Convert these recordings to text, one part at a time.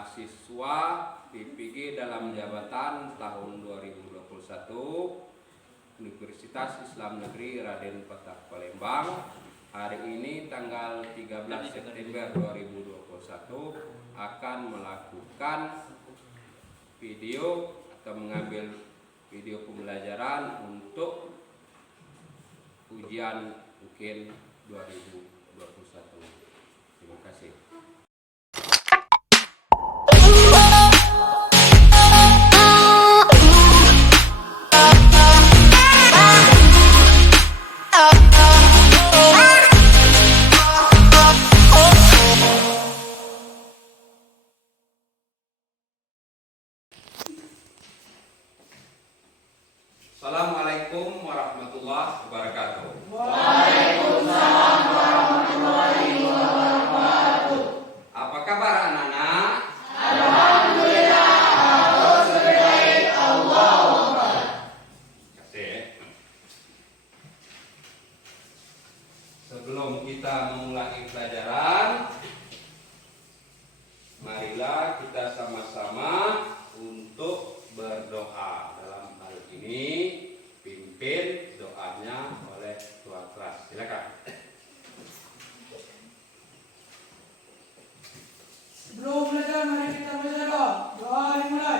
mahasiswa PPG dalam jabatan tahun 2021 Universitas Islam Negeri Raden Patah Palembang. Hari ini tanggal 13 September 2021 akan melakukan video atau mengambil video pembelajaran untuk ujian UKIN 2021. Terima kasih. Assalamualaikum warahmatullahi wabarakatuh. Waalaikumsalam warahmatullahi wabarakatuh. Apa kabar anak-anak? Alhamdulillah, baik. Allahumma. Kasih. Sebelum kita memulai pelajaran, marilah kita sama-sama untuk berdoa. Dalam hal ini pimpin doanya oleh ketua kelas. Silakan. Sebelum belajar, mari kita baca doa. Doa dimulai.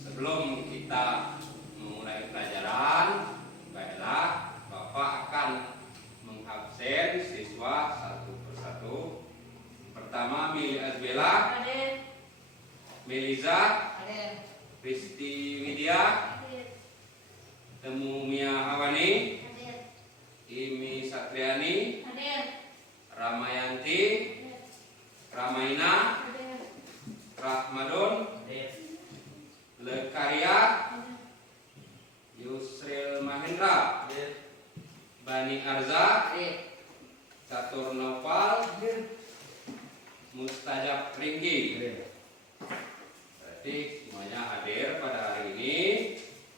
Sebelum kita memulai pelajaran, baiklah Bapak akan mengabsen siswa satu persatu. Pertama, Mili Azbela, Hadir. Meliza, Hadir. Risti Widya, Hadir. Temu Mia Hawani, Hadir. Imi Satriani, Hadir. Ramayanti, Hadir. Ramaina, Hadir. Rahmadun, Lekaria, Hadir. Yusril Mahendra, Bani Arza, Catur Nopal, Mustajab Ringgi. Berarti semuanya hadir pada hari ini.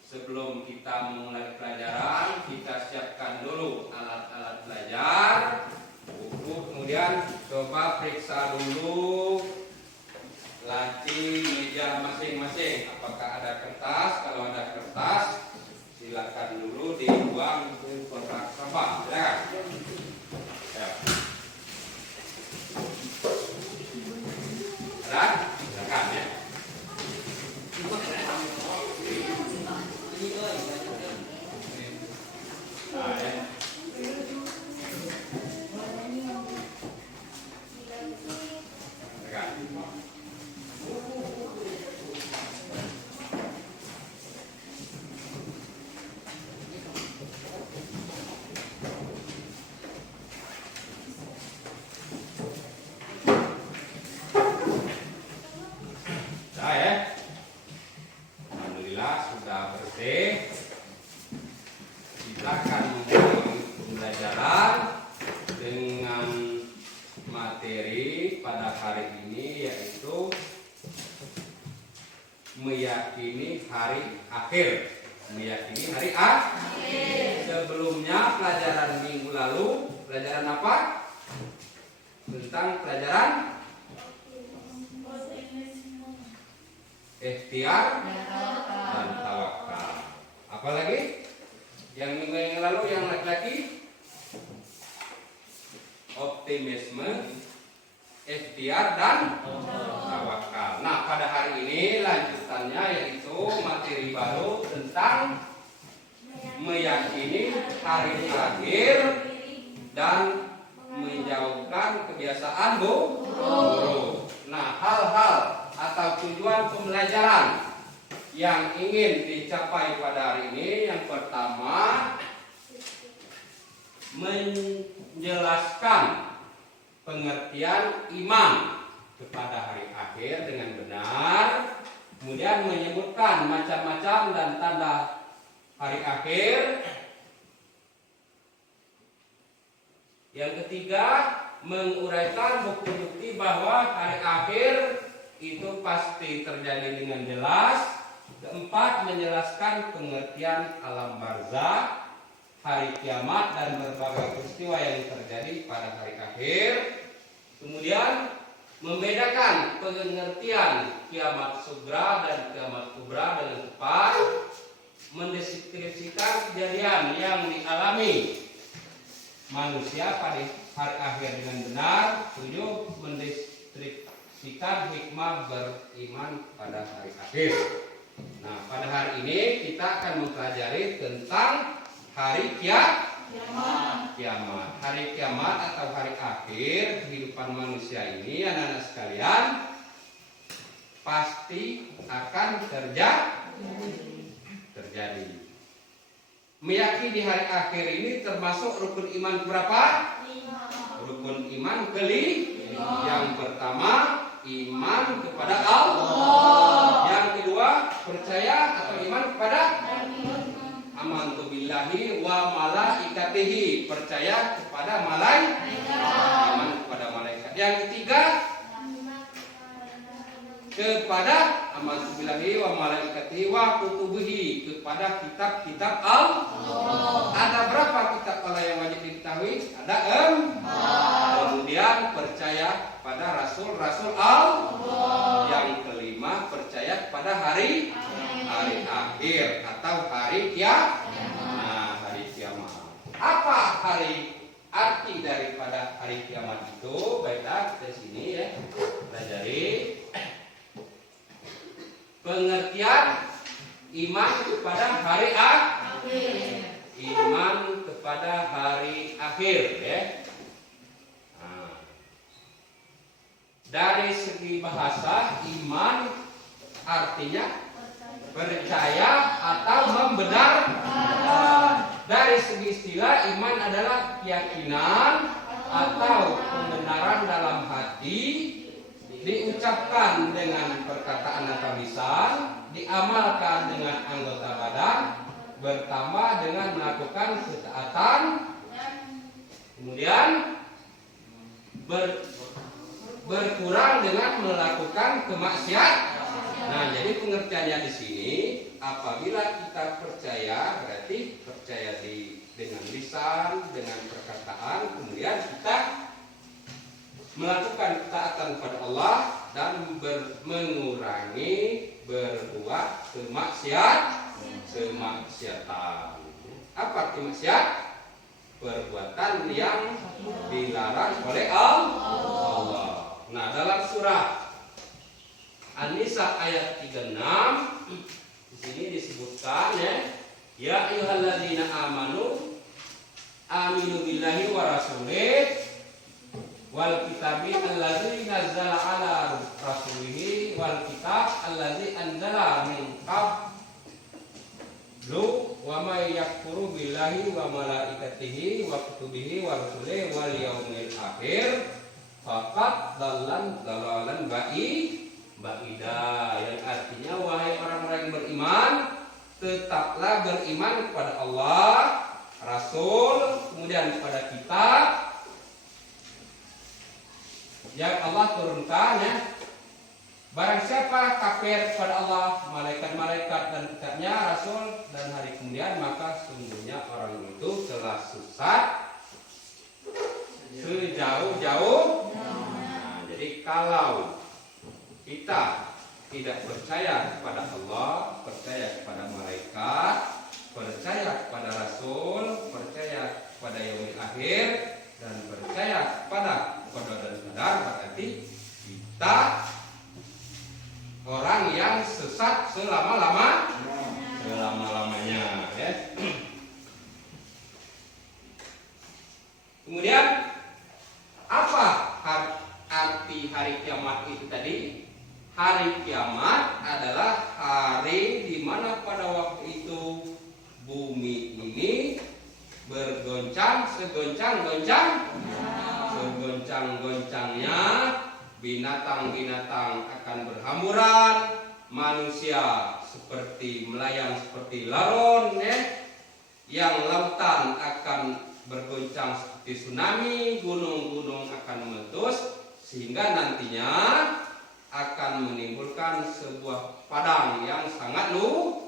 Sebelum kita memulai pelajaran, kita siapkan dulu alat-alat belajar, buku, kemudian coba periksa dulu laci meja masing-masing. Apakah ada kertas? Kalau ada kertas, silakan dulu dibuang ke kotak sampah. Silakan. Ya. Ada? Silakan ya. Nah, ya. Silakan. Sudah ya. Alhamdulillah sudah bersih. Kita akan memulai pembelajaran dengan materi pada hari ini, yaitu meyakini hari akhir. Meyakini hari akhir. Sebelumnya pelajaran minggu lalu, pelajaran apa? Tentang pelajaran ikhtiar dan tawakal. Apalagi yang minggu yang lalu yang laki-laki optimisme, ikhtiar dan tawakal. Nah, pada hari ini lanjutannya yaitu materi baru tentang meyakini hari akhir dan menjauhkan kebiasaan buruk. Nah, hal-hal atau tujuan pembelajaran yang ingin dicapai pada hari ini yang pertama menjelaskan pengertian iman kepada hari akhir dengan benar, kemudian menyebutkan macam-macam dan tanda hari akhir. Yang ketiga, menguraikan bukti-bukti bahwa hari akhir itu pasti terjadi dengan jelas. Keempat, menjelaskan pengertian alam barzakh, hari kiamat dan berbagai peristiwa yang terjadi pada hari akhir. Kemudian membedakan pengertian kiamat sugra dan kiamat kubra dengan tepat, mendeskripsikan kejadian yang dialami manusia pada hari akhir dengan benar. 7, mendeskripsikan hikmah beriman pada hari akhir. Nah, pada hari ini kita akan mempelajari tentang hari kiamat. Hari kiamat atau hari akhir kehidupan manusia ini, anak-anak sekalian, pasti akan terjadi. Meyakini di hari akhir ini termasuk rukun iman berapa? 5. Rukun iman kelima. Yang pertama, iman kepada Allah. Yang kedua, percaya atau iman kepada amantu billahi wa malaikatihi, percaya kepada malaikat. Iman kepada malaikat. Yang ketiga, kepada amantu billahi wa malaikatihi wa kutubihi, kepada kitab-kitab Allah. Ada berapa kitab Allah yang wajib diketahui? Ada 4. Kemudian percaya pada rasul-rasul Allah. Yang kelima, percaya pada hari akhir atau hari kiamat. Nah, hari kiamat. Apa arti daripada hari kiamat itu? Baiklah, kita sini ya pelajari pengertian iman kepada hari akhir. Iman kepada hari akhir ya. Nah, dari segi bahasa, iman artinya percaya atau membenarkan. Dari segi istilah, iman adalah keyakinan atau pembenaran dalam hati, diucapkan dengan perkataan atau lisan, diamalkan dengan anggota badan, bertambah dengan melakukan ketaatan, kemudian berkurang dengan melakukan kemaksiatan. Nah, jadi pengertiannya di sini, apabila kita percaya, berarti percaya dengan lisan, dengan perkataan, kemudian kita melakukan ketaatan kepada Allah dan mengurangi berbuat kemaksiatan. Apa arti maksiat? Perbuatan yang dilarang oleh Allah. Nah, dalam surah An-Nisa ayat 36 di sini disebutkan ya ayyuhalladzina amanu aminu billahi wa rasulih wal kitabi allazi nazzala ala rasulihi wal kitab allazi anzala min qablu wa may yakfuru billahi wa malaikatihi wa kutubihi wa rusulihi wal yaumil akhir faqad dalalan ba'ida, yang artinya wahai orang-orang yang beriman, tetaplah beriman kepada Allah, Rasul, kemudian kepada kitab yang Allah turunkan ya. Barang siapa kafir kepada Allah, malaikat-malaikat dan kitabnya, Rasul dan hari kemudian, maka sungguhnya orang itu telah sesat sejauh-jauh. Nah, jadi kalau kita tidak percaya kepada Allah, percaya kepada malaikat, percaya kepada Rasul, percaya kepada yaumil akhir, dan percaya kepada qada dan qadar, berarti kita orang yang sesat selama-lamanya ya. Kemudian apa arti hari kiamat itu tadi? Hari kiamat adalah hari di bergoncang segoncang-goncangnya, binatang-binatang akan berhamburan, manusia seperti melayang seperti laron, yang lautan akan bergoncang seperti tsunami, gunung-gunung akan meletus, sehingga nantinya akan menimbulkan sebuah padang yang sangat luas.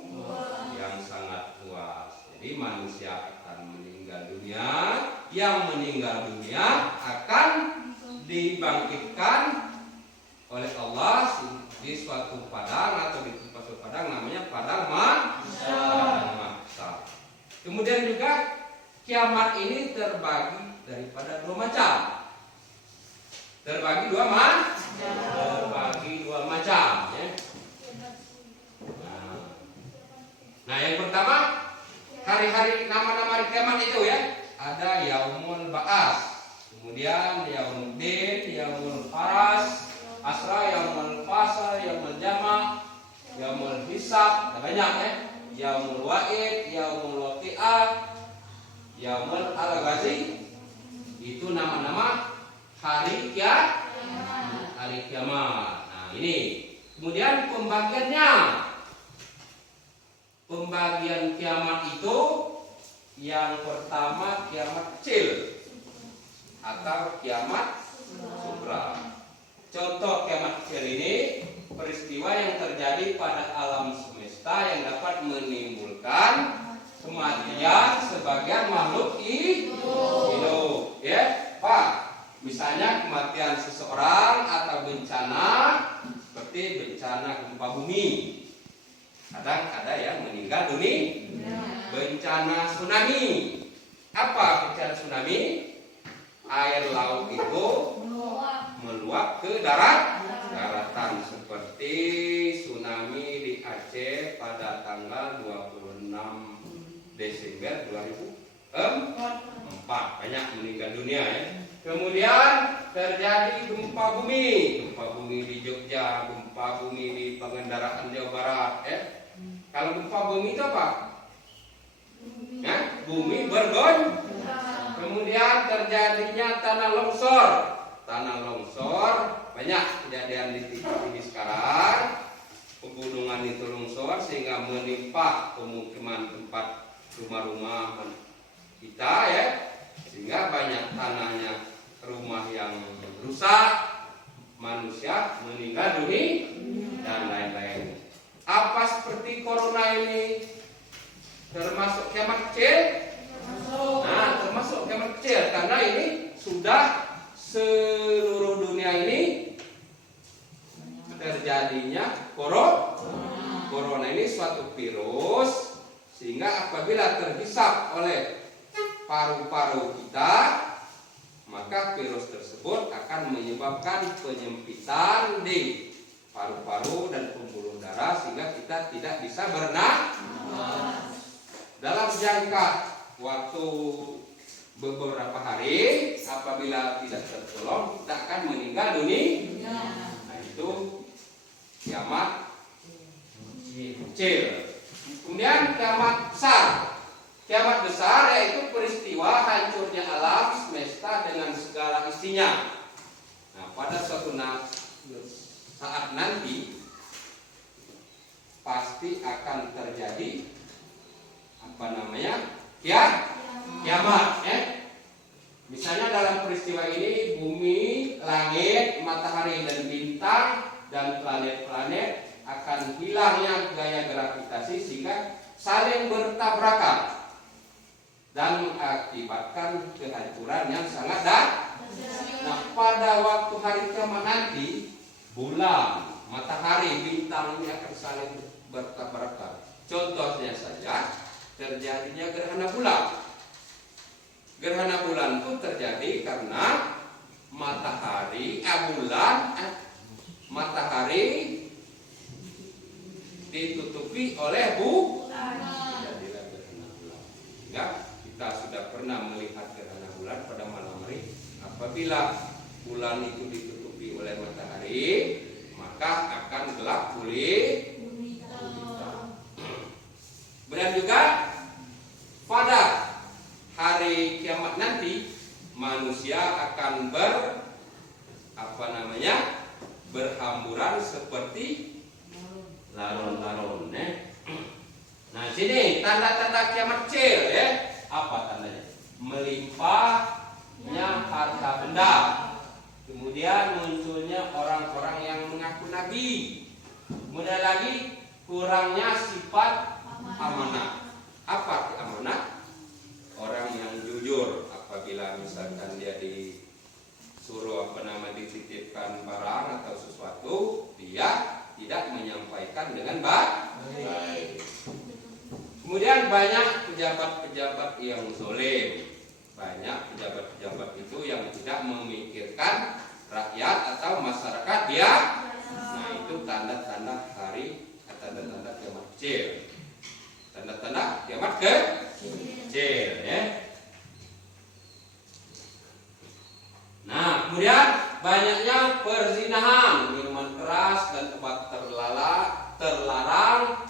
Jadi manusia akan meninggal dunia, yang meninggal dunia akan dibangkitkan oleh Allah di suatu padang atau di suatu padang namanya padang mahsyar. Kemudian juga kiamat ini terbagi daripada dua macam. Terbagi dua macam, ya. Nah, yang pertama hari-hari nama-nama hari kiamat itu, ya. Ada Yaumul Ba'ats, kemudian Yaumuddin, Yaumul Faras, Asra, Yaumul Fasal, Yaumul Jama', Yaumul Hisab, banyak, ya. Yaumul Wa'id, Yaumul Waqi'ah, Yaumul Al-Ghazi. Itu nama-nama hari kiamat. Nah, ini. Kemudian pembagian kiamat itu yang pertama kiamat kecil atau kiamat sugra. Contoh kiamat kecil ini peristiwa yang terjadi pada alam semesta yang dapat menimbulkan kematian sebagian makhluk hidup, ya, Pak. Misalnya kematian seseorang atau bencana seperti bencana gempa bumi. Kadang ada yang meninggal dunia. Bencana tsunami. Apa bencana tsunami? Air laut itu meluap ke daratan seperti tsunami di Aceh pada tanggal 26 Desember 2004. Banyak meninggal dunia, ya. Kemudian terjadi gempa bumi di Jogja, gempa bumi di Pangandaran Jawa Barat, ya. Kalau gempa bumi itu apa? Bumi bergoncang. Kemudian terjadinya tanah longsor. Banyak kejadian di titik ini sekarang. Pegunungan itu longsor sehingga menimpa pemukiman tempat rumah-rumah kita, ya. Sehingga banyak tanahnya rumah yang rusak, manusia meninggal dunia dan lain-lain. Apa seperti corona ini termasuk kiamat kecil? Nah, termasuk kiamat kecil karena ini sudah seluruh dunia ini terjadinya corona ini suatu virus, sehingga apabila terhisap oleh paru-paru kita, maka virus tersebut akan menyebabkan penyempitan di paru-paru dan pembuluh darah sehingga kita tidak bisa berenang. Dalam jangka waktu beberapa hari, apabila tidak tertolong, kita akan meninggal dunia. Nah, itu kiamat kecil. Kemudian kiamat besar. Kiamat besar yaitu peristiwa hancurnya alam semesta dengan segala isinya. Nah, pada suatu saat nanti pasti akan terjadi kiamat. Misalnya dalam peristiwa ini bumi, langit, matahari dan bintang dan planet-planet akan hilangnya gaya gravitasi sehingga saling bertabrakan dan mengakibatkan kehancuran yang sangat dahsyat. Nah, pada waktu hari kiamat nanti, bulan, matahari, bintang ini akan saling bertabrakan. Contohnya saja terjadinya gerhana bulan. Gerhana bulan itu terjadi karena matahari ditutupi oleh bulan. Jadilah gerhana bulan. Ya, kita sudah pernah melihat gerhana bulan pada malam hari. Apabila bulan itu ditutupi oleh matahari, maka akan gelap gulita. Kemudian juga pada hari manusia akan berhamburan seperti larun-larun. Nah, sini tanda-tanda kiamat kecil ya. Apa tandanya? Melimpahnya harta benda. Kemudian munculnya orang-orang yang mengaku nabi. Kemudian lagi kurangnya sifat amanah. Apa arti amanah? Orang yang jujur apabila misalkan dia disuruh dititipkan barang atau sesuatu, dia tidak menyampaikan dengan baik. Kemudian banyak pejabat-pejabat yang zalim. Banyak pejabat-pejabat itu yang tidak memikirkan rakyat atau masyarakat dia. Nah, itu tanda-tanda tanda-tanda kiamat kecil. Tanda-tanda kiamat kecil ya. Nah, kemudian banyaknya perzinahan, minuman keras dan obat terlarang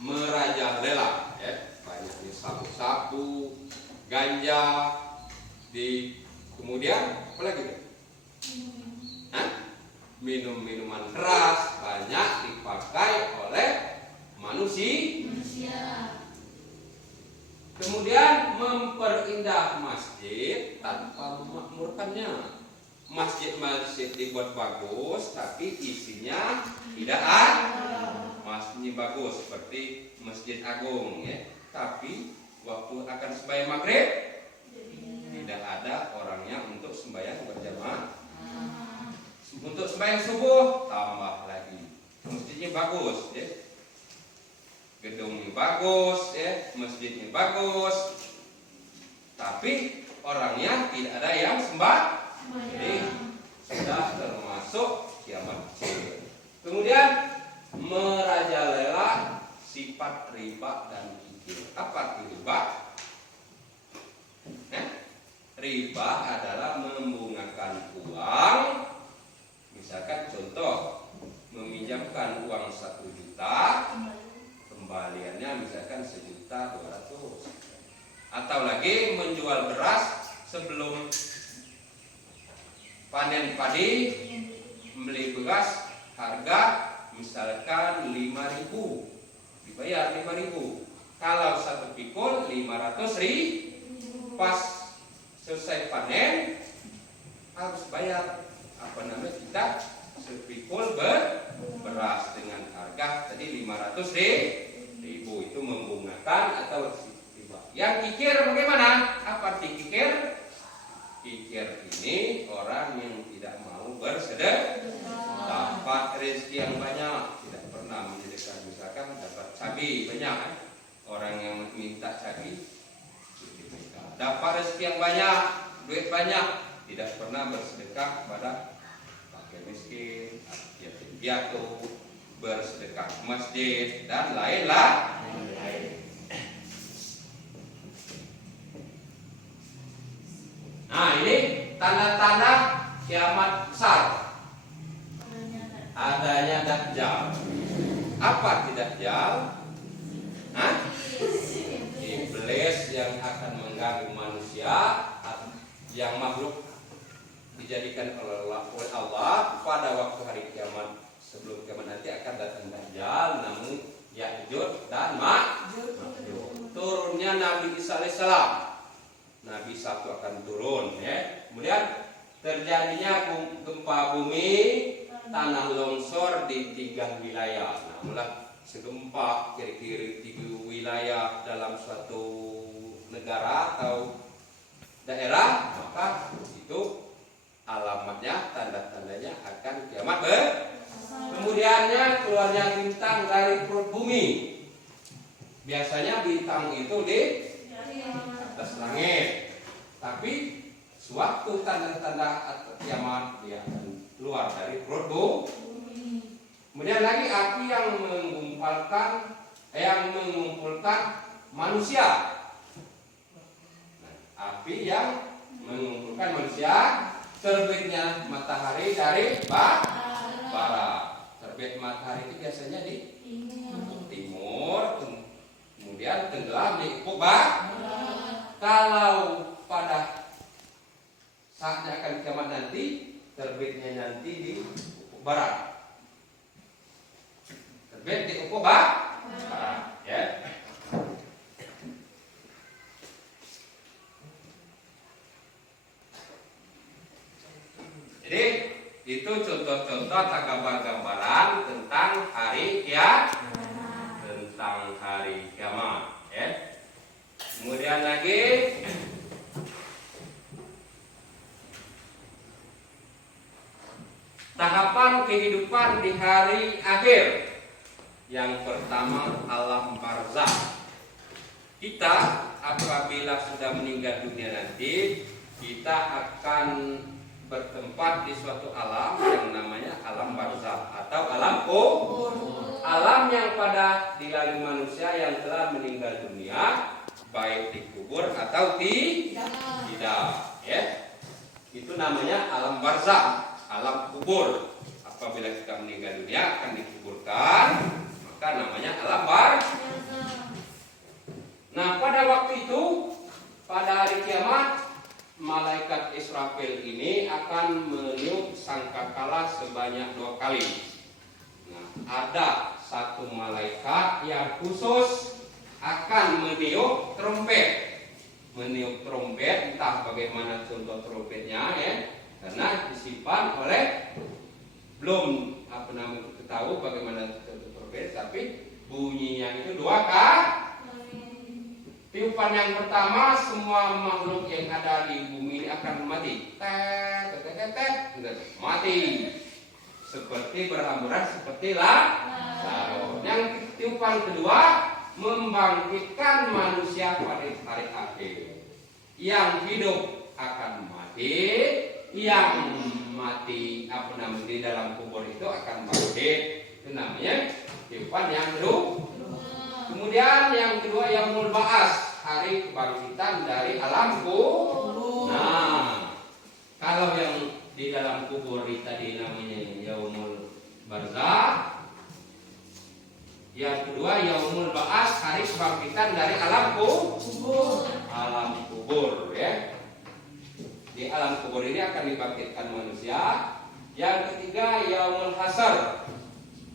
merajalela ya. Banyaknya sabu-sabu, ganja, kemudian apa lagi? Minum-minuman keras banyak dipakai oleh manusia. Kemudian memperindah masjid tanpa memakmurkannya. Masjid-masjid dibuat bagus, tapi isinya tidak ada. Masjid bagus seperti Masjid Agung ya, tapi waktu akan sembahyang maghrib tidak ada orangnya untuk sembahyang berjamaah. Untuk sembahyang subuh tambah lagi. Masjidnya bagus ya, gedungnya bagus ya, masjidnya bagus, tapi orangnya tidak ada yang sembah. Jadi sudah termasuk kiamat kecil. Kemudian merajalela sifat riba dan kikir. Apa itu riba? Riba adalah membungakan uang. Misalkan contoh, meminjamkan uang 1 juta, kembaliannya misalkan 1.200.000. Atau lagi menjual beras sebelum panen padi, membeli beras harga misalkan 5.000, dibayar 5.000. Kalau 1 pikul 500.000, pas selesai panen harus bayar kita sepikul beras dengan harga tadi 500.000. Itu membungakan atau riba. Yang kikir bagaimana? Apa arti kikir? Kikir ini orang yang tidak mau bersedekah, dapat rezeki yang banyak, tidak pernah mensedekah. Misalkan dapat cabai banyak, orang yang minta cabai dapat rezeki yang banyak, duit banyak, tidak pernah bersedekah kepada fakir miskin, yatim piatu, bersedekah ke masjid dan lain-lain. Nah, ini tanda-tanda kiamat besar. Adanya Dajjal. Apa tidak Dajjal? Iblis yang akan mengganggu manusia, yang makhluk dijadikan oleh Allah pada waktu hari kiamat. Sebelum kiamat nanti akan datang Dajjal, namun Ya'juj dan Ma'juj. Turunnya Nabi Isa alaihissalam. Nabi satu akan turun ya. Kemudian terjadinya gempa bumi, tanah longsor di 3 wilayah. Nah, mulai segempa kira-kira 3 wilayah dalam suatu negara atau daerah, maka itu alamatnya, tanda-tandanya akan kiamat Kemudiannya keluarnya bintang dari perut bumi. Biasanya bintang itu di atas langit, tapi suatu tanda-tanda kiamat dia akan keluar dari perut bumi. Kemudian lagi api yang mengumpulkan manusia. Nah, api yang mengumpulkan manusia, terbitnya matahari dari barat. Terbit matahari itu biasanya di timur, kemudian tenggelam di ufuk barat. Kalau pada kiamat nanti terbitnya nanti di ufuk barat. Terbit di ufuk barat, ya. Jadi itu contoh-contoh atau gambar-gambaran tentang hari kiamat, ya. Kemudian lagi tahapan kehidupan di hari akhir. Yang pertama alam barzakh. Kita apabila sudah meninggal dunia nanti, kita akan bertempat di suatu alam yang namanya alam barzakh atau alam kubur. Alam yang pada dilalui manusia yang telah meninggal dunia, baik dikubur atau tidak, ya. Itu namanya alam barzakh, alam kubur. Apabila kita meninggal dunia akan dikuburkan, maka namanya alam barzakh. Nah, pada waktu itu, pada hari kiamat, malaikat Israfil ini akan meniup sangkakala sebanyak 2 kali. Nah, ada satu malaikat yang khusus akan meniup trompet. Meniup trompet, entah bagaimana contoh trompetnya, ya, karena disimpan oleh belum tahu bagaimana contoh trompet, tapi bunyinya itu 2 kali. Tiupan yang pertama, semua makhluk yang ada di bumi ini akan mati. Mati. Seperti berhamburan, seperti larut. Yang tiupan kedua, membangkitkan manusia pada hari akhir. Yang hidup akan mati, yang mati di dalam kubur itu akan bangkit. Itu namanya tiupan yang kedua. Kemudian yang kedua yaumul ba'ats, hari kebangkitan dari alam kubur. Nah, kalau yang di dalam kubur tadi namanya yaumul barzakh. Yang kedua yaumul ba'ats, hari kebangkitan dari alam kubur. Alam kubur, ya. Di alam kubur ini akan dibangkitkan manusia. Yang ketiga yaumul hasyr,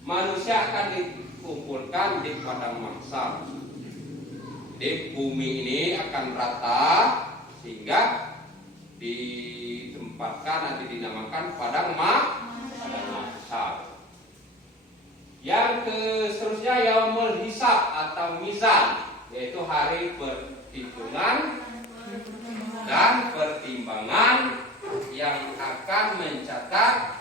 manusia akan dikumpulkan di padang mahsyar. Di bumi ini akan rata sehingga ditempatkan nanti dinamakan padang mahsyar. Yang seterusnya yaumul hisab atau mizan, yaitu hari perhitungan dan pertimbangan yang akan mencatat,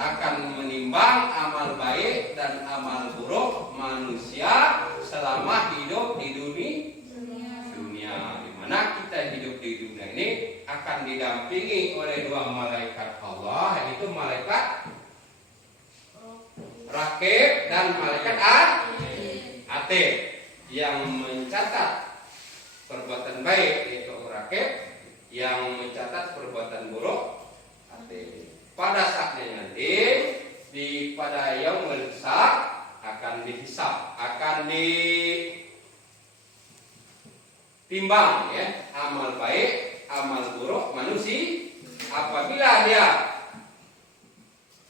akan menimbang amal baik dan amal buruk manusia selama hidup di dunia. Di mana kita hidup di dunia ini akan didampingi oleh 2 malaikat Allah, yaitu malaikat Raqib dan malaikat Atid, yang mencatat perbuatan baik yaitu Raqib, yang mencatat perbuatan buruk Atid. Pada saatnya nanti pada yaumul hisab akan dihisab, akan ditimbang, ya, amal baik, amal buruk manusia. Apabila dia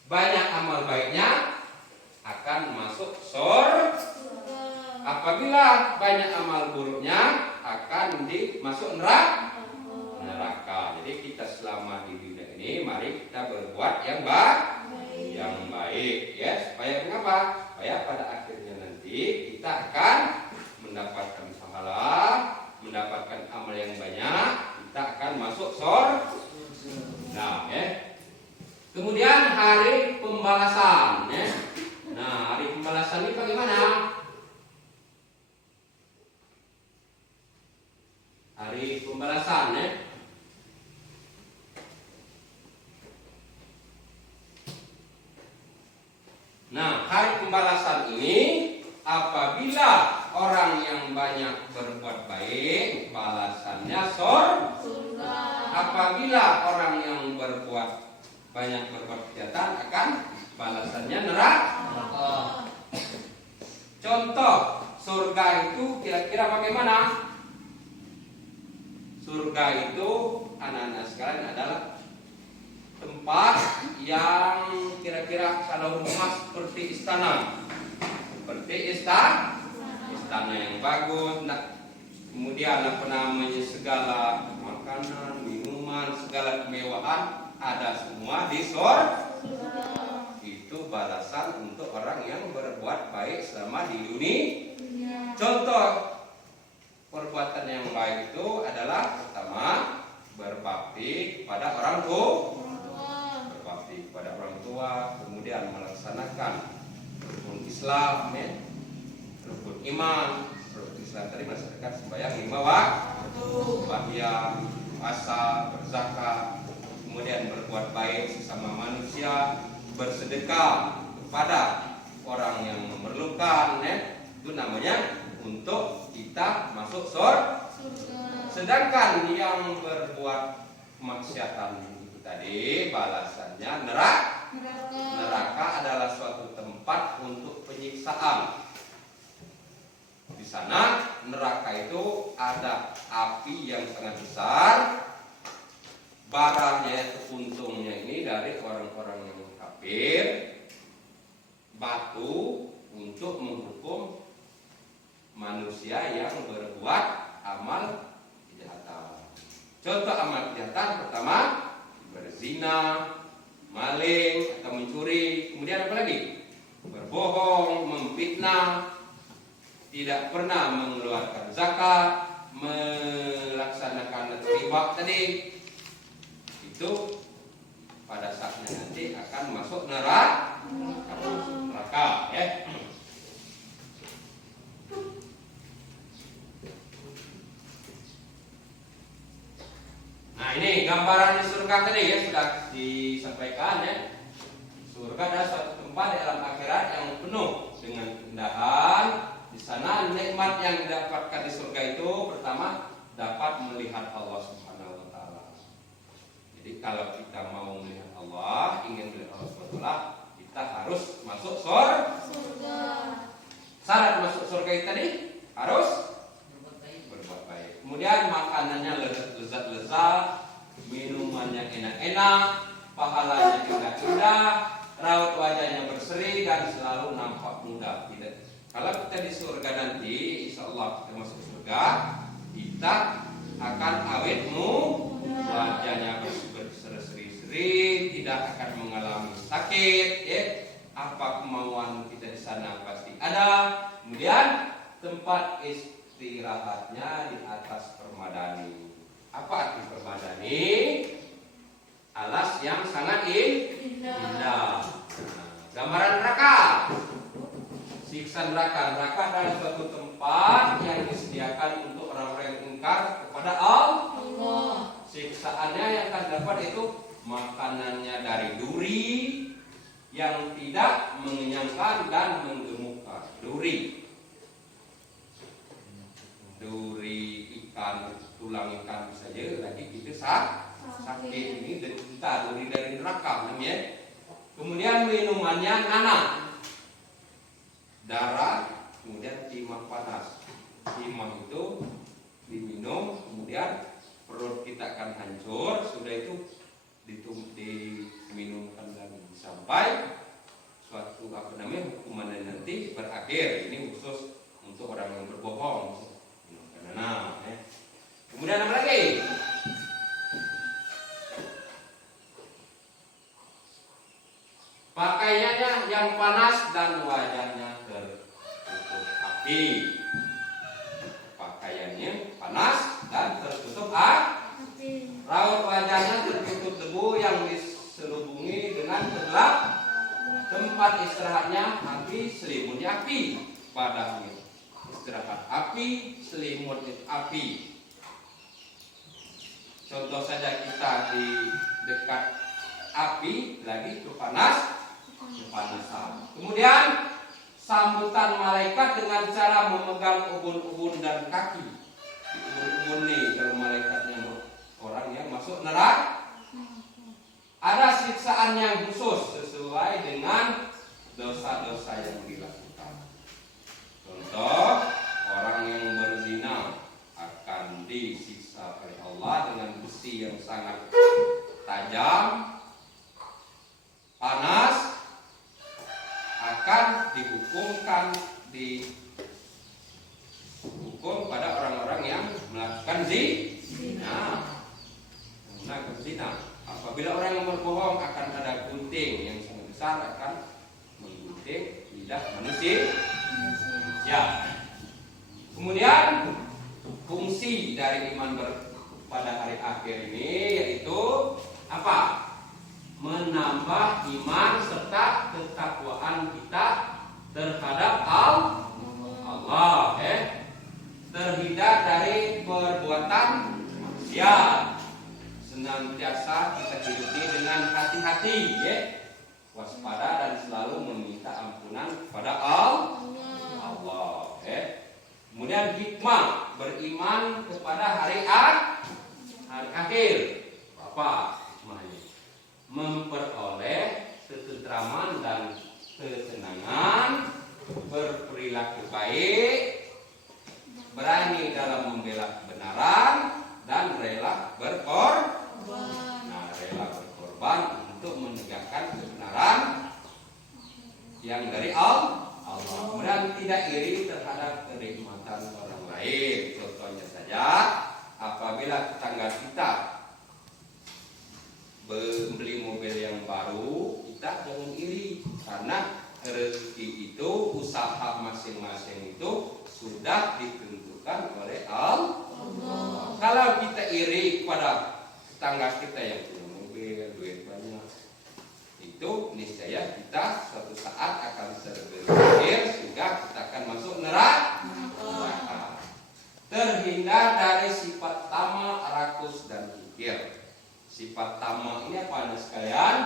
banyak amal baiknya akan masuk surga. Apabila banyak amal buruknya akan masuk neraka. Jadi kita selama di dunia ini mari kita berbuat yang baik, ya. Supaya kenapa? Supaya pada akhirnya nanti kita akan mendapatkan pahala, mendapatkan amal yang banyak, kita akan masuk surga. Nah, ya. Kemudian hari pembalasan, ya. Nah, hari pembalasan ini bagaimana? Hari pembalasan, ya. Nah, hari pembalasan ini apabila orang yang banyak berbuat baik, balasannya surga. Apabila orang yang banyak berbuat kejahatan, akan balasannya neraka. Contoh surga itu kira-kira bagaimana? surga itu anak-anak sekalian adalah tempat yang kira-kira kalau rumah seperti istana. Seperti istana yang bagus. Nah, kemudian segala makanan, minuman, segala kemewahan ada semua di surga. Itu balasan untuk orang yang berbuat baik selama di dunia. Contoh perbuatan yang baik itu adalah pertama berbakti kepada orang tua. Berbakti kepada orang tua, kemudian melaksanakan rukun Islam, rukun iman. Rukun Islam tadi melaksanakan sembahyang 5 waktu, sembahyang, puasa, berzakat, kemudian berbuat baik sesama manusia, bersedekah kepada orang yang memerlukan, itu namanya untuk kita masuk surga. Sedangkan yang berbuat kemaksiatan itu tadi balasannya neraka. Neraka adalah suatu tempat untuk penyiksaan. Di sana neraka itu ada api yang sangat besar. Barangnya itu untungnya ini dari orang-orang yang kafir, batu untuk menghukum manusia yang berbuat amal kejahatan. Contoh amal kejahatan pertama berzina, maling atau mencuri, kemudian apa lagi? Berbohong, memfitnah, tidak pernah mengeluarkan zakat, melaksanakan riba tadi. Itu pada saatnya nanti akan masuk neraka, ya. Nah, ini gambaran di surga tadi ya sudah disampaikan ya. Surga adalah suatu tempat di alam akhirat yang penuh dengan keindahan. Di sana nikmat yang didapatkan di surga itu pertama dapat melihat Allah Subhanahu wa taala. Jadi kalau kita mau melihat Allah, ingin melihat Allah Subhanahu wa taala, kita harus masuk surga. Syarat masuk surga itu tadi harus berbuat baik. Kemudian makanannya lezat-lezat, minumannya enak-enak, pahalanya indah-indah, raut wajahnya berseri dan selalu nampak muda. Kalau kita di surga nanti, insya Allah kita masuk surga, kita akan awet muda, wajahnya berseri-seri, tidak akan mengalami sakit, ya. Apa kemauan kita di sana pasti ada. Kemudian tempat istirahatnya di atas permadani. Apa arti permadani? Alas yang sangat indah. Nah, gambaran neraka. Siksa neraka. Neraka adalah suatu tempat yang disediakan untuk orang-orang yang ingkar kepada Allah. Siksaannya yang akan dapat itu makanannya dari duri yang tidak mengenyangkan dan menggemukkan. Duri ikan, tulang ikan saja lagi itu sakit. Ini derita duri dari neraka namanya. Kemudian minumannya nanah, darah, kemudian timah panas. Timah itu diminum, kemudian perut kita akan hancur. Sudah itu diminumkan lagi sampai suatu hukuman nanti berakhir. Ini khusus untuk orang yang berbohong. Kemudian apa lagi? Pakaiannya yang panas dan wajahnya tertutup api. Pakaiannya panas dan tertutup api. Raut wajahnya tertutup debu yang diselubungi dengan gelap. Tempat istirahatnya api, selimut api. Padahal istirahat api, selimut api. Contoh saja kita di dekat api lagi kepanasan. Kemudian sambutan malaikat dengan cara memegang ubun-ubun dan kaki. Ubun-ubun nih kalau malaikatnya orang yang masuk neraka. Ada siksaan yang khusus sesuai dengan dosa-dosa yang dilakukan. Contoh, orang yang berzina akan disiksa oleh Allah dengan besi yang sangat tajam, panas, akan dihukum pada orang-orang yang melakukan zina. Melakukan zina. Apabila orang yang berbohong, akan ada gunting yang sangat besar akan menggunting lidah manusia. Ya. Kemudian fungsi dari iman pada hari akhir ini yaitu apa? Menambah iman serta ketakwaan kita terhadap Allah, terhindar dari perbuatan maksiat. Senantiasa kita hidupi dengan hati-hati, waspada dan selalu meminta ampunan kepada Allah. Kemudian hikmah beriman kepada hari akhir. Apa hikmahnya? Memperoleh ketentraman dan ketenangan, berperilaku baik, berani dalam membela kebenaran, dan rela berkorban untuk menegakkan kebenaran yang dari Allah. Kemudian tidak iri terhadap kenikmatan orang lain. Contohnya saja, apabila tetangga kita beli mobil yang baru, kita jangan iri, karena rezeki itu, usaha masing-masing itu sudah ditentukan oleh Allah. Kalau kita iri pada tetangga kita yang punya mobil, duit banyak, itu niscaya kita suatu saat akan tergelincir sehingga kita akan masuk neraka. Terhindar dari sifat tamak, rakus, dan kikir. Sifat tamak ini apa anda sekalian?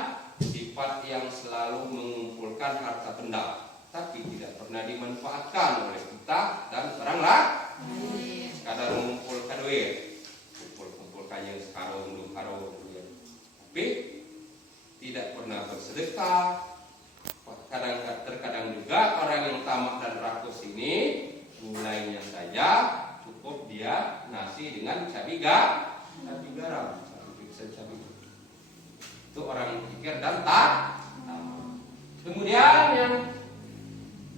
Sifat yang selalu mengumpulkan harta benda, tapi tidak pernah dimanfaatkan oleh kita dan orang lain. Kadang mengumpulkan duit, kumpulkannya sekarung, 2 karung, tapi tidak pernah bersedekah. Terkadang juga orang yang tamak dan rakus ini, mulainya saja cukup dia nasi dengan cabai garam. Itu orang pikir dan tak. Kemudian yang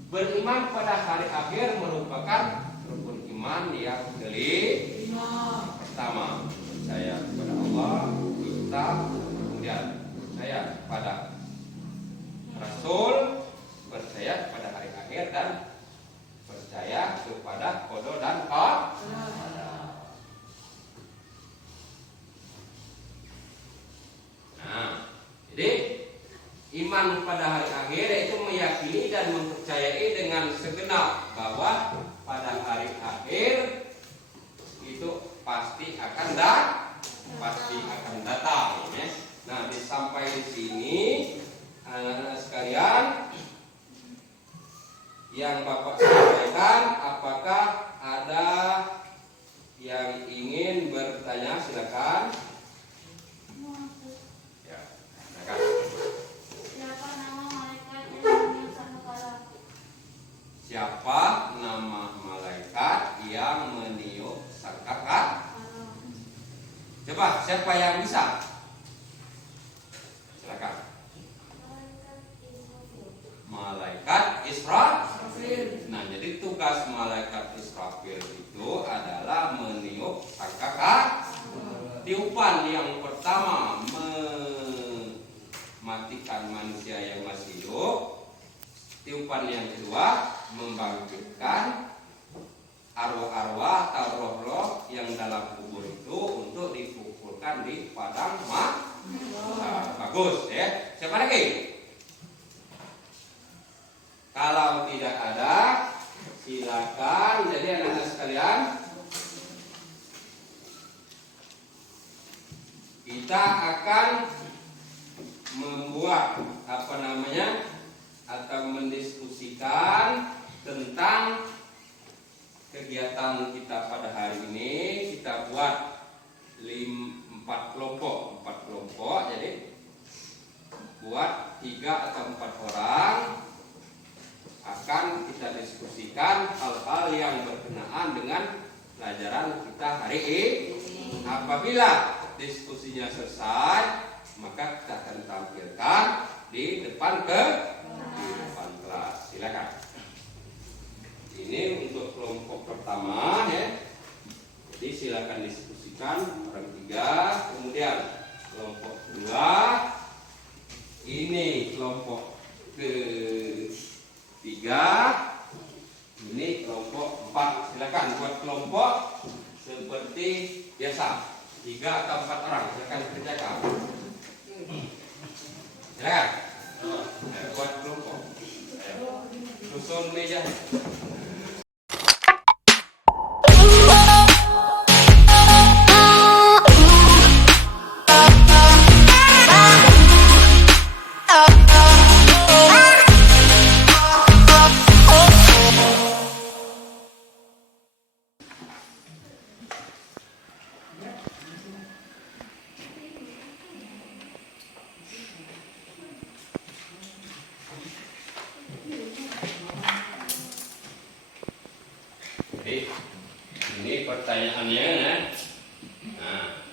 beriman pada hari akhir merupakan rukun iman yang pertama, percaya kepada Allah, kitab, kemudian percaya kepada Rasul, percaya kepada hari akhir, dan percaya kepada qada dan qadar. Nah, jadi iman pada hari akhir itu meyakini dan mempercayai dengan segenap bahwa pada hari akhir itu pasti akan datang. Nah, sampai di sini anak-anak sekalian yang Bapak sampaikan, apakah ada yang ingin bertanya? Silakan. Siapa nama malaikat yang meniup sangkakala? Coba, siapa yang bisa? Silakan. Malaikat Israfil. Nah, jadi tugas malaikat Israfil itu adalah meniup sangkakala. Tiupan yang pertama mematikan manusia yang masih hidup. Tiupan yang kedua membangkitkan arwah-arwah atau roh-roh yang dalam kubur itu untuk dikumpulkan di padang mahsyar. Bagus ya. Siapa lagi? Kalau tidak ada, silakan. Jadi anak-anak sekalian, kita akan membuat atau mendiskusikan tentang kegiatan kita pada hari ini. Kita buat 4 kelompok. Jadi buat 3 atau 4 orang akan kita diskusikan hal-hal yang berkenaan dengan pelajaran pelajaran kita hari ini. Apabila diskusinya selesai, maka kita akan tampilkan di depan kelas. Silakan. Ini untuk kelompok pertama ya. Jadi silakan diskusikan orang 3. Kemudian kelompok 2. Ini kelompok ke-3. Ini kelompok 4. Silakan buat kelompok seperti biasa. 3 atau 4 orang. Silakan kerjakan. Silakan. Buat kelompok. Susun meja. Jadi ini pertanyaannya ya. Nah.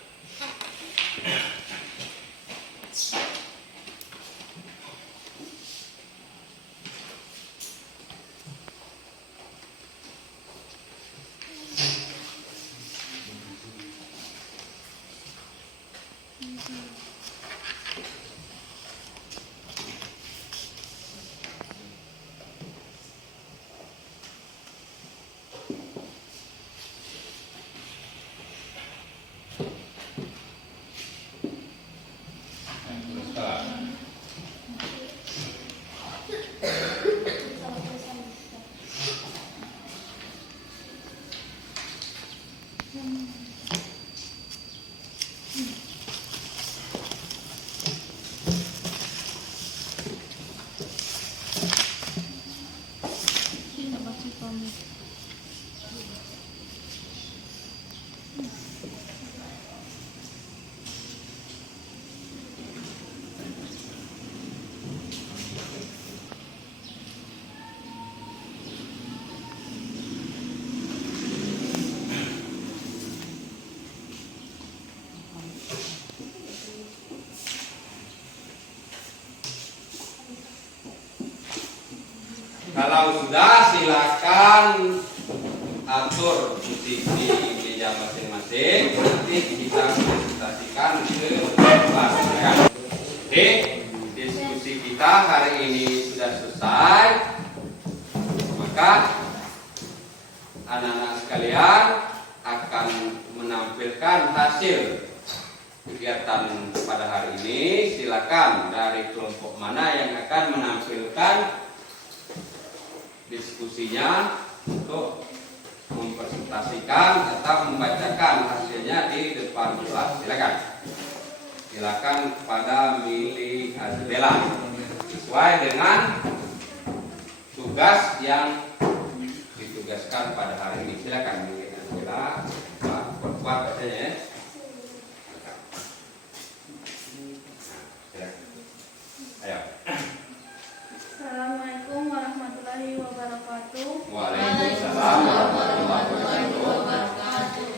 Kalau sudah silakan atur titik di meja masing-masing. Nanti kita presentasikan ke kelas. Oke, diskusi kita hari ini sudah selesai. Maka anak-anak sekalian akan menampilkan hasil kegiatan pada hari ini. Silakan dari kelompok mana yang akan menampilkan diskusinya untuk mempresentasikan atau membacakan hasilnya di depan kelas. Silakan kepada Mili Azbela sesuai dengan tugas yang ditugaskan pada hari ini. Silakan Mili Azbela, kuat bacanya ya. Ayo. Assalamualaikum warahmatullahi wabarakatuh. Waalaikumsalam warahmatullahi wabarakatuh.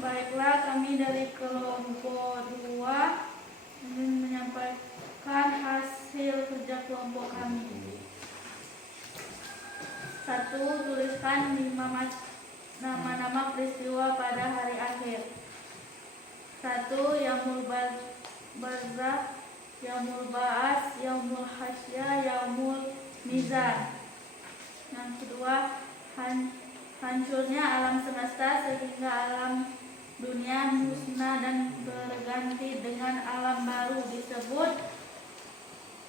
Baiklah, kami dari kelompok 2 ingin menyampaikan hasil kerja kelompok kami. 1. Tuliskan 5 nama-nama peristiwa pada hari akhir. 1. Yaumul Barzakh, Yaumul Ba'ats, Yaumul Hasyr, Yaumul Mizan. Yang kedua, hancurnya alam semesta sehingga alam dunia musnah dan berganti dengan alam baru disebut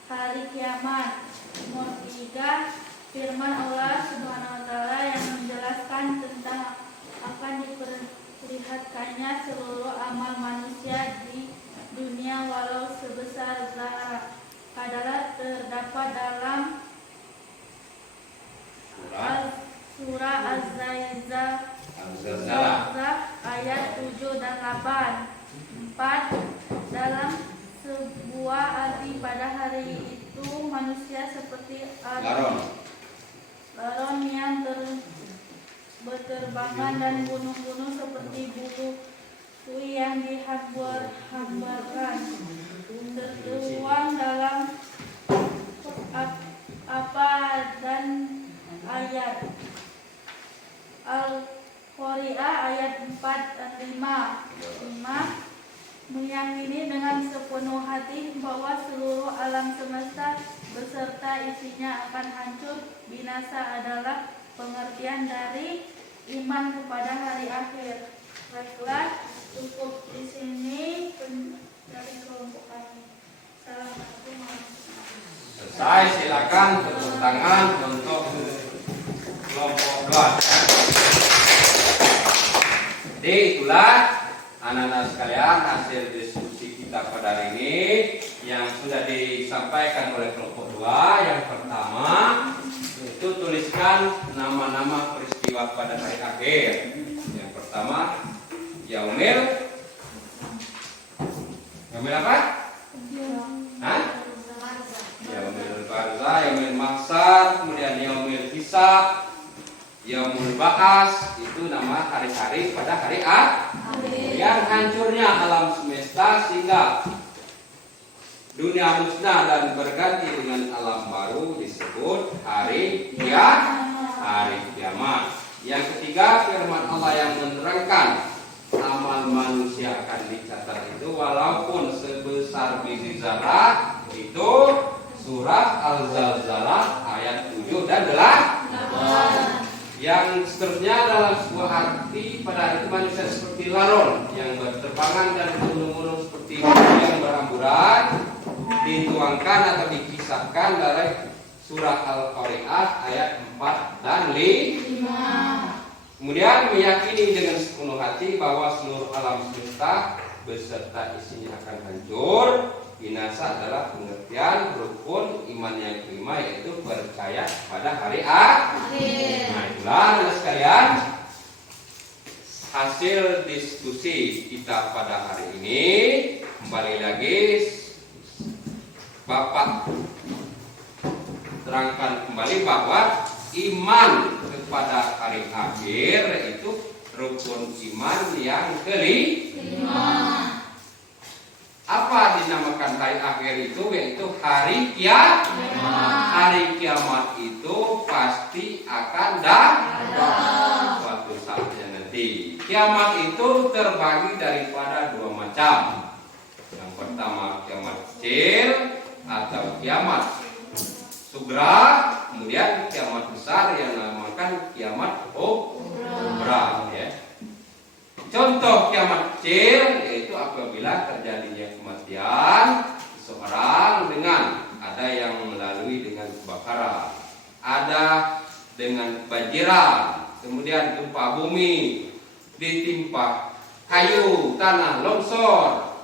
hari kiamat. Nomor 3, firman Allah Subhanahu wa taala yang menjelaskan tentang akan diperlihatkannya seluruh amal manusia di dunia walau sebesar zarah adalah terdapat dalam surah Az-Zalzlah ayat 7 dan 8. 4. Dalam sebuah arti pada hari itu manusia seperti laron yang berterbangan dan gunung-gunung seperti bulu yang dihambar-hambarkan tertuang dalam apa dan ayat Al-Qari'ah ayat 4 dan 5 meyakini dengan sepenuh hati bahwa seluruh alam semesta beserta isinya akan hancur binasa adalah pengertian dari iman kepada hari akhir. Baiklah, cukup di sini dari kelompok kami. Assalamualaikum warahmatullahi wabarakatuh. Selesai, silakan tepuk tangan untuk kelompok 2. Jadi itulah anak-anak sekalian hasil diskusi kita pada hari ini yang sudah disampaikan oleh kelompok 2. Yang pertama itu tuliskan nama-nama peristiwa pada hari akhir. Yang pertama Yaumil apa? Hah? Yaumil Barzah, Yaumil Mahsyar, kemudian Yaumil Hisab, Yaumul Ba'as, itu nama hari-hari pada hari akhir. Yang hancurnya alam semesta sehingga dunia musnah dan berganti dengan alam baru disebut hari kiamat. Yang ketiga, firman Allah yang menerangkan amal manusia akan dicatat itu walaupun sebesar biji zarah, itu surat Al-Zalzalah ayat 7 dan 8. Yang seterusnya dalam sebuah hati pada hari itu manusia seperti laron yang berterbangan dan gunung-gunung seperti yang berhamburan, dituangkan atau dikisahkan dari surah Al-Qari'ah ayat 4 dan 5. Kemudian meyakini dengan sepenuh hati bahwa seluruh alam semesta beserta isinya akan hancur binasa adalah pengertian rukun iman yang kelima, yaitu percaya pada hari akhir. Nah itulah anak sekalian hasil diskusi kita pada hari ini. Kembali lagi Bapak terangkan kembali bahwa iman kepada hari akhir itu rukun iman yang kelima. Apa dinamakan hari akhir itu? Yaitu hari kiamat. Hari kiamat itu pasti akan datang suatu saatnya nanti. Kiamat itu terbagi daripada 2 macam. Yang pertama kiamat kecil atau kiamat sugra, kemudian kiamat besar yang dinamakan kiamat kubra, ya. Contoh kiamat kecil yaitu apabila terjadinya kematian seseorang dengan ada yang melalui dengan kebakaran, ada dengan banjiran, kemudian gempa bumi, ditimpa kayu, tanah longsor.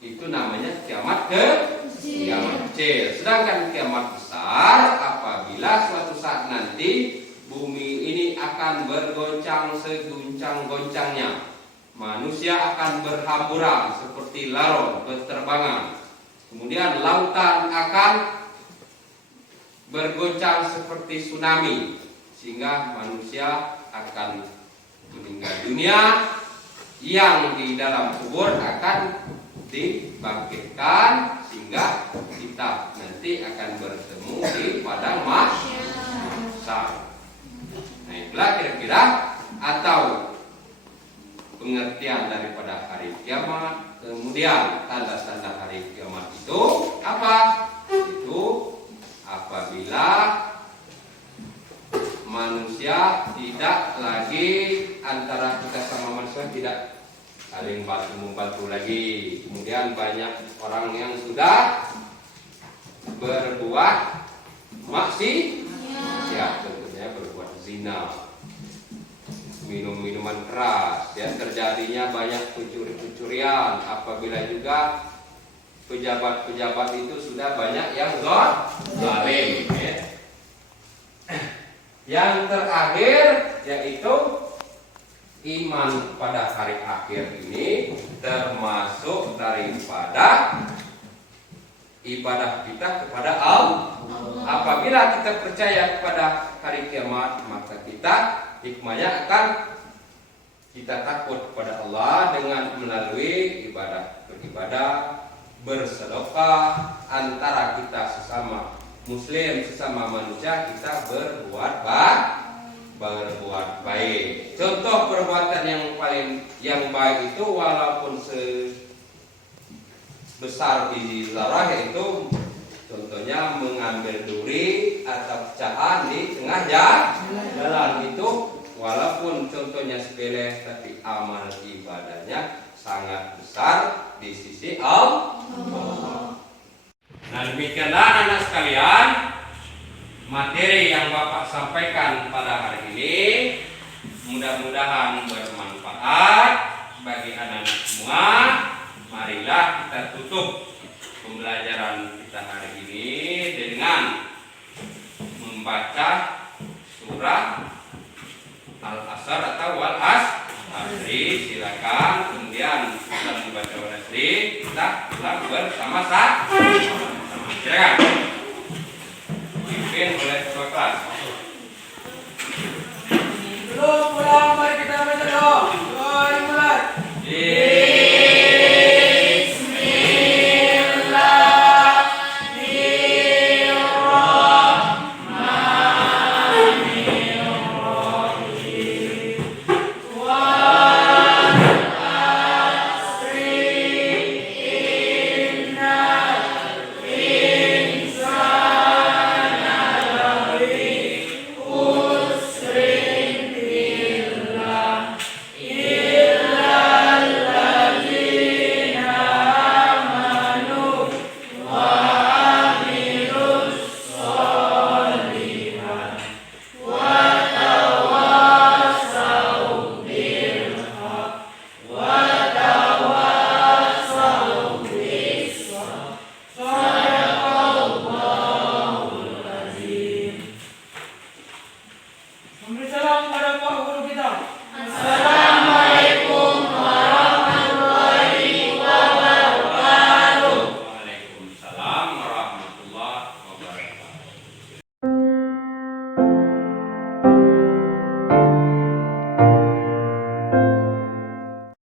Itu namanya kiamat kecil. Sedangkan kiamat besar apabila suatu saat nanti bumi ini akan bergoncang seguncang-goncangnya. Manusia akan berhamburan seperti laron berterbangan. Kemudian lautan akan bergoncang seperti tsunami sehingga manusia akan meninggal dunia. Yang di dalam kubur akan dibangkitkan sehingga kita nanti akan bertemu di padang mahsyar. Nah itulah kira-kira atau pengertian daripada hari kiamat. Kemudian tanda-tanda hari kiamat itu apa? Itu apabila manusia tidak lagi antara kita sama manusia tidak saling membantu lagi. Kemudian banyak orang yang sudah berbuat maksiat, tentunya berbuat zina, minum minuman keras, ya, terjadinya banyak pencurian. Apabila juga pejabat-pejabat itu sudah banyak yang zalim, ya. Yang terakhir yaitu iman pada hari akhir ini termasuk daripada ibadah kita kepada Allah. Apabila kita percaya kepada hari kiamat, maka kita hikmahnya akan kita takut kepada Allah dengan melalui beribadah, bersedekah antara kita sesama muslim, sesama manusia, kita berbuat baik. Contoh perbuatan yang baik itu walaupun sebesar biji zarah, yaitu contohnya mengambil duri atau pecahan di tengah jalan itu, walaupun contohnya sepele tapi amal ibadahnya sangat besar di sisi Allah. Nah, demikianlah anak sekalian materi yang Bapak sampaikan pada hari ini. Mudah-mudahan bermanfaat bagi anak-anak semua. Marilah kita tutup pembelajaran kita hari ini dengan membaca surah Al-Asr atau Wal-Asri. Silakan. Kemudian setelah membaca Wal-Asri, kita ulang bersama-sama. Silakan. Dipimpin oleh ketua kelas. Sebelum pulang, mari kita baca doa. Doa dimulai. Memberi salam kepada Pak Guru kita.